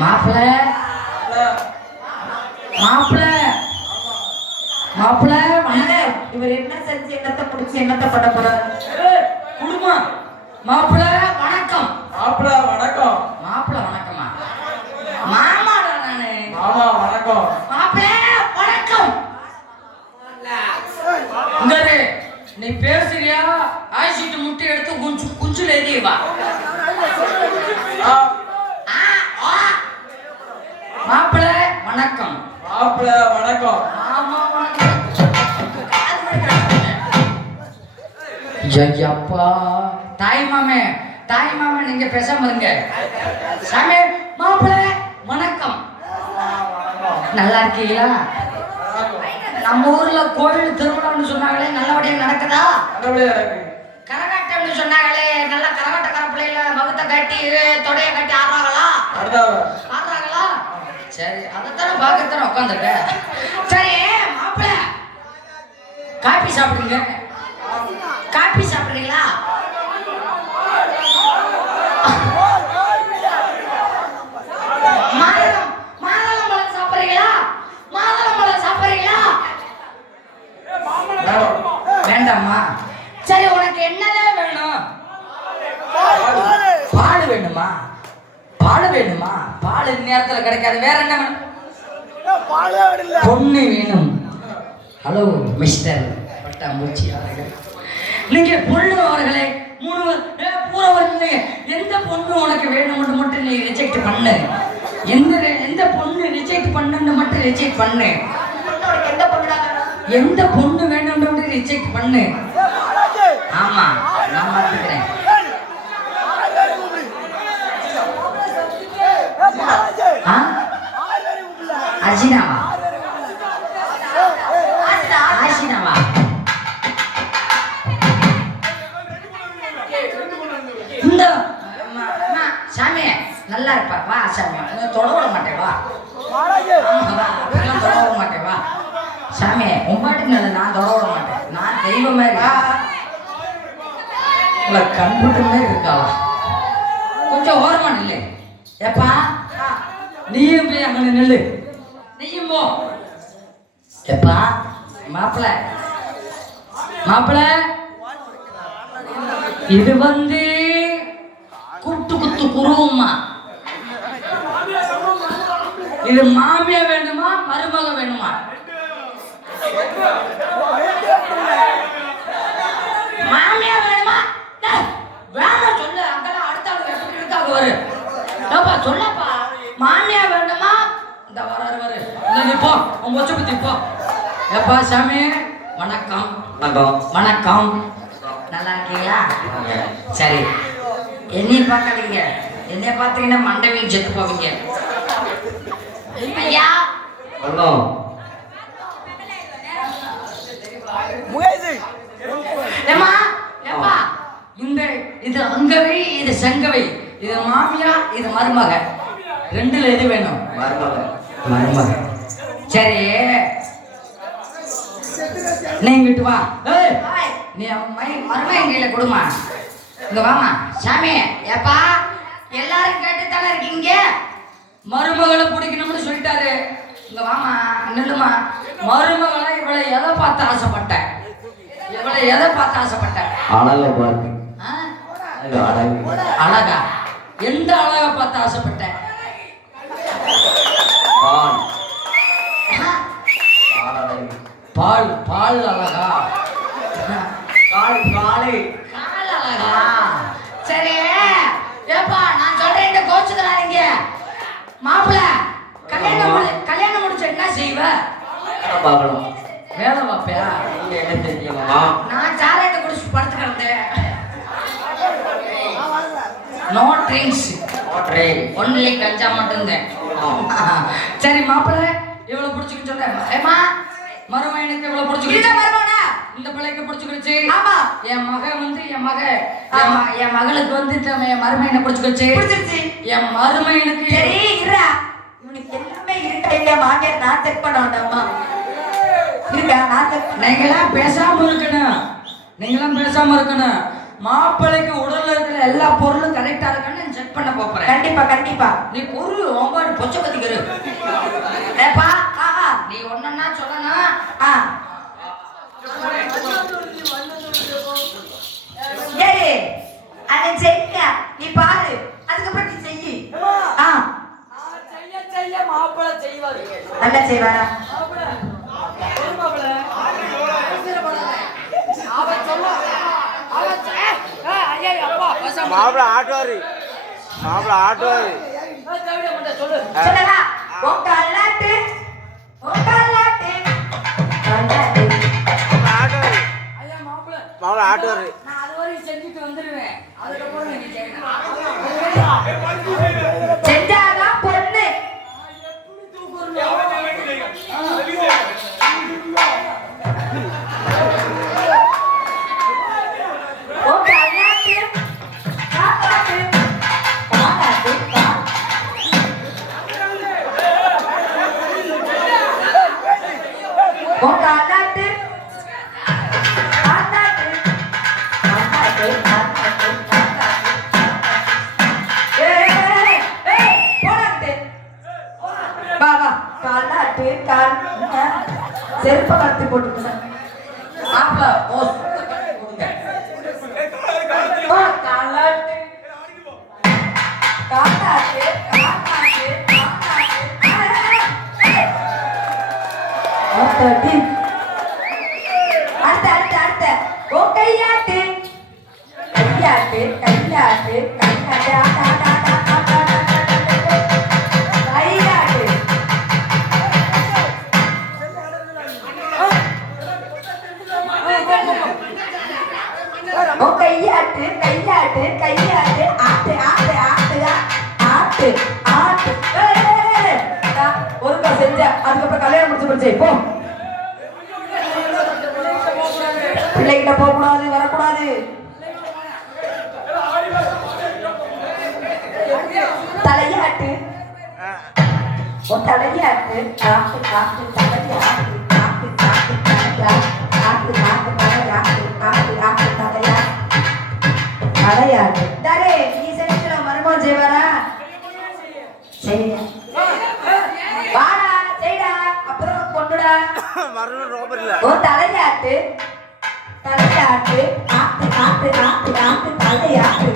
மாப்பிள்ள மாப்பிள்ள மாப்பிள்ள வணக்கம் இவர் என்ன செஞ்சு என்னத்தை பிடிச்சி என்னத்தை பண்ண போறாரு? குடும்பம் மாப்பிள்ள வணக்கம். மாப்பிள வணக்கம் மாப்பிள்ள வணக்கமா மாமாடா நானு மாமா வணக்கம் மாப்பிள்ள வணக்கம் இங்க இரு. நீ பேசுறியா ஆயிசிட்டு முட்டை எடுத்து குஞ்சு குஞ்சுல எரிய வா ஆ, ஆ, ஆ. மாப்பிள்ள வணக்கம். மாப்பிள வணக்கம். மாமா வணக்கம். ஐயப்பா தாய் மாமே தாய் மாமே நீங்க பேசாம இருங்க. சாமி மாப்பிள்ள வணக்கம். நல்லா இருக்கீங்களா? நம்ம ஊர்ல கோவில் திருவிழான்னு சொன்னாங்களே நல்லபடியா நடக்குதா? கரகாட்டம்னு சொன்னாங்களே நல்லா கரகாட்டக்கார பிள்ளைல வகுத்த கட்டி தொடைய கட்டி ஆடுறாங்களா? சரி அதைத்தானே பார்க்கத்தானே உட்காந்துருக்க. சரி மாப்பிள்ள காபி சாப்பிடுங்க. காபி கிடைக்காது வேற என்ன வேணும்? பொண்ணு வேணும். ஹலோ மிஸ்டர் பட்டாம்பூச்சி அவர்கள். நீங்க பொண்ணு அவர்களே மூணு பூரவர் இல்லையே எந்த பொண்ணு உனக்கு வேணும்னு மட்டும் நீ ரிஜெக்ட் பண்ணு. எந்த எந்த பொண்ணு ரிஜெக்ட் பண்ணுன்னு மட்டும் ரிஜெக்ட் பண்ணு. எந்த பொண்ணுடா வேணும்? எந்த பொண்ணு வேணும்னு மட்டும் ரிஜெக்ட் பண்ணு. ஆமா நான் பார்த்துக்கிறேன் அஜினாவா? ஆஷினாவா இந்த சாமி நல்லா இருப்பா. வா சாமி உன்னை தொட விட மாட்டேன் வா. ஆமா, தொட விட மாட்டேன் வா. சாமி உம்பாட்டுக்கு நல்ல நான் தொட விட மாட்டேன். நான் தெய்வம் மாதிரி உங்களை கம்ப்யூட்டர் மாதிரி இருக்காளா கொஞ்சம் ஓரமா நில்லு. ஏப்பா நீயும் போய் அங்கே நில்லு. நீயும் எப்பா மாப்பிள்ள மாப்பிள்ள இது வந்து குத்து குத்து குருவம்மா. இது மாமியா வேணுமா மருமக வேணுமா? மாமியா வேணுமா? வேணாம் சொல்லு அங்கெல்லாம் அடுத்த ஆளு எப்படி இருக்காங்க சொல்லப்பா. மாமியா வேணும் வரு இந்த நீ போ உன் மொச்ச பத்தி போ ஏப்பா சாமி? வணக்கம். வணக்கம். வணக்கம். நல்லா இருக்கீங்களா? சரி. என்னைய பார்க்காதீங்க. என்னைய பார்த்தீங்கன்னா மண்டவியில் செத்து போவீங்க. ஐயா. ஏப்பா இந்த இது அங்கவை இது செங்கவை. இது மாமியா இது மருமக. ரெண்டுல எது வேணும்? மருமக. மருமக. சரி. நீ இங்கிட்டு வா. ஏய், நீ அவன் மை மருமகன் கையில கொடுமா. இங்க வாமா. சாமி ஏப்பா எல்லாரும் கேட்டுத்தானே இருக்கீங்க? மருமகளை பிடிக்கணும்னு சொல்லிட்டாரு. இங்க வாமா நில்லுமா. மருமகளை இவளை எதை பார்த்து ஆசைப்பட்டேன் இவளை எதை பார்த்து ஆசைப்பட்டேன் பார்த்து அழகு. அழகா? எந்த அழகை பார்த்து ஆசைப்பட்டேன் பால் அழகா காலை காலை. கால் அழகா சரி. ஏப்பா நான் சொல்றேன் இந்த கோச்சுக்கிறாங்க மாப்பிள்ள கல்யாணம் கல்யாணம் முடிச்சு என்ன செய்வ? பார்க்கணும். வேலை பார்ப்பியா? நீங்க என்ன தெரியுமா? நான் சாராயத்தை குடிச்சு படுத்து கிடந்தேன். நோ ட்ரிங்க்ஸ் ஒன்லி கஞ்சா மட்டும்தான். சரி மாப்பிள்ள இவ்வளவு பிடிச்சிக்க சொல்றேன். ஏமா மருமையனுக்கு இவ்வளவு பிடிச்சிக்கிச்சு மருமகனா? இந்த பிள்ளைக்கு பிடிச்சிக்கிச்சு ஆமா. என் மக வந்து என் மக என் மகளுக்கு வந்து என் மருமையனை பிடிச்சிக்கிச்சு பிடிச்சிருச்சு. என் மருமையனுக்கு சரி இருடா. இவனுக்கு எல்லாமே இருக்கா இல்லையா? மாமியார் நான் செக் பண்ண வேண்டாமா இருக்கா நான் செக் பேசாம இருக்கணும். நீங்களாம் பேசாம இருக்கணும். மாப்பிள்ளைக்கு உடல்ல இருக்கிற எல்லா பொருளும் கரெக்டா இருக்கான்னு செக் பண்ண போறேன். கண்டிப்பா கண்டிப்பா. நீ பொருள் ஒம்பாடு ஆ ஆ நீ ஒன்னா சொல்லணும். ஏய் அதை செய்ய நீ பாரு. அதுக்கப்புறம் நீ செய்யி. ஆ. செய்ய செய்ய மாப்பிள்ள செய்வாரு நல்லா செய்வாரா. மாப்பிள்ள ஆட்டுவாரு. மாப்பிள்ள ஆட்டுவாரு. ஏய், தேவையில்லை, உன்கிட்ட சொல்லு சொல்லலா ஆட்டுவாரு நான் அது வரைக்கும் செஞ்சுட்டு வந்துடுவேன் அதுக்கப்புறம் நீங்க செய்யணும் செஞ்சாதான் பொண்ணு. எப்படி தூக்குறீங்க செருப்பை கழட்டி போட்டுக்கணும். மாப்பிள ஓ சுத்த கையாட்டு, கையாட்டு, கையாட்டு. கையாட்டு. கையாட்டு. ஆட்டு ஆட்டு ஆட்டு ஆட்டு ஆட்டு. ஒருக்கா செஞ்ச. அதுக்கப்புறம் கல்யாணம் முடிச்சு முடிச்சு போ. பிள்ளைகிட்ட போக கூடாது வரக்கூடாது. ஓ தலையாட்டு ஆட்டு ஆட்டு தலையாட்டு ஆட்டு ஆட்டு தலையாட்டு ஆட்டு ஆட்டு தலையாட்டு ஆட்டு ஆட்டு தலையாட்டு தலையாட்டு தாரே நீ செஞ்சுக்கிற மருமகன் செய்வாரா செய்ய வாடா செய்டா அப்புறம் கொண்டுடா மறுபடியும் ரோபர் இல்ல. ஓ தலையாட்டு தலையாட்டு ஆட்டு ஆட்டு ஆட்டு ஆட்டு தலையாட்டு